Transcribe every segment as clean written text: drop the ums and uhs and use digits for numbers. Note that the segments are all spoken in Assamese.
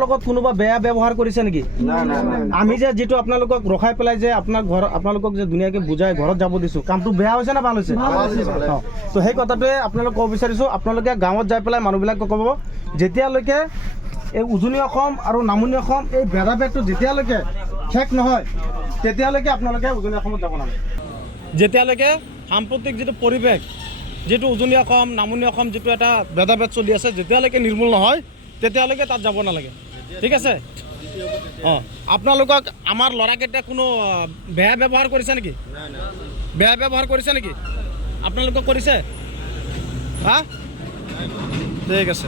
লগত কোনোবা বেয়া ব্যৱহাৰ কৰিছে নেকি? আমি যে যেটো আপোনালোকক ৰখাই পেলাই যে আপোনাৰ ঘৰ আপোনালোকক যে দুনিয়াকে বুজাই ঘৰত যাব দিছো, কামটো বেয়া হৈছে না ভাল হৈছে? তো সেই কথাটোৱে আপোনালোক ক'ব বিচাৰিছো। আপোনালোকে গাঁৱত যাই পেলাই মানুহবিলাকক ক'ব, যেতিয়ালৈকে এই উজনি অসম আৰু নামনি অসম এই ভেদাভেদটো যেতিয়ালৈকে শেষ নহয় তেতিয়ালৈকে আপোনালোকে উজনি অসমত যাব নালাগে। যেতিয়ালৈকে সাম্প্ৰতিক যেটো পৰিৱেশ, যেটো উজনি অসম নামনি অসম যেটো এটা ভেদাভেদ চলি আছে, যেতিয়ালৈকে নিৰ্মূল নহয় তেতিয়ালৈকে তাত যাব নালাগে। ঠিক আছে? আপোনালোকক আমাৰ ল'ৰাকেইটা কোনো বেয়া ব্যৱহাৰ কৰিছে নেকি? বেয়া ব্যৱহাৰ কৰিছে নেকি? আপোনালোকক কৰিছে? হা? ঠিক আছে।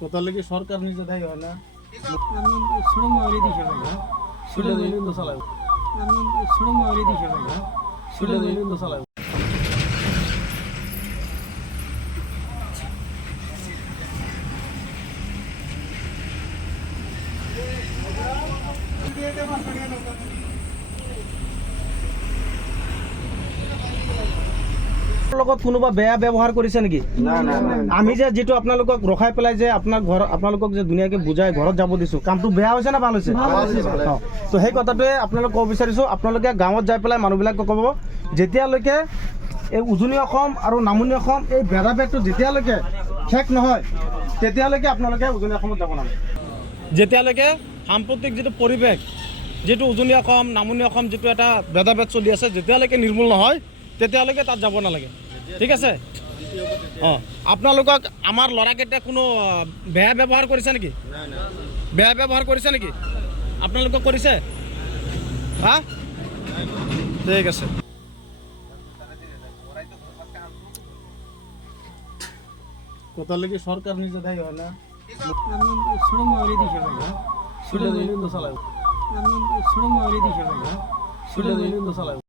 কোথালৈকে সরকার নিজে দেয় হয় না? আমি শ্রম মারি দিছে ভাইয়া সুলে দিলেন তো চালাবে। আমি শ্রম মারি দিছে ভাইয়া সুলে দিলেন তো চালাবে। লগত কোনোবা বেয়া ব্যৱহাৰ কৰিছে নেকি? আমি যে যেটো আপোনালোকক ৰখাই পেলাই যে আপোনাৰ ঘৰ আপোনালোকক যে দুনিয়াকে বুজাই ঘৰত যাব দিছো, কামটো বেয়া হৈছে না ভাল হৈছে? তো সেই কথাটোৱে আপোনালোক ক'ব বিচাৰিছো। আপোনালোকে গাঁৱত যাই পেলাই মানুহবিলাকক ক'ব, যেতিয়ালৈকে এই উজনি অসম আৰু নামনি অসম এই ভেদাভেদটো যেতিয়ালৈকে শেষ নহয় তেতিয়ালৈকে আপোনালোকে উজনি অসমত যাব নালাগে। যেতিয়ালৈকে সাম্প্ৰতিক যেটো পৰিৱেশ, যেটো উজনি অসম নামনি অসম যেটো এটা ভেদাভেদ চলি আছে, যেতিয়ালৈকে নিৰ্মূল নহয় তেতিয়ালৈকে তাত যাব নালাগে। ঠিক আছে? আপোনালোকক আমাৰ ল'ৰাকেইটা কোনো বেয়া ব্যৱহাৰ কৰিছে নেকি? বেয়া ব্যৱহাৰ কৰিছে নেকি? আপোনালোকক কৰিছে? হা? ঠিক আছে। কোথালৈকে সরকার নিজে দেয় হয় না? আমি শ্রম মারি দিছে ভাইয়া সুলে দিলেন তো চালাবে। আমি শ্রম মারি দিছে ভাইয়া সুলে দিলেন তো চালাবে।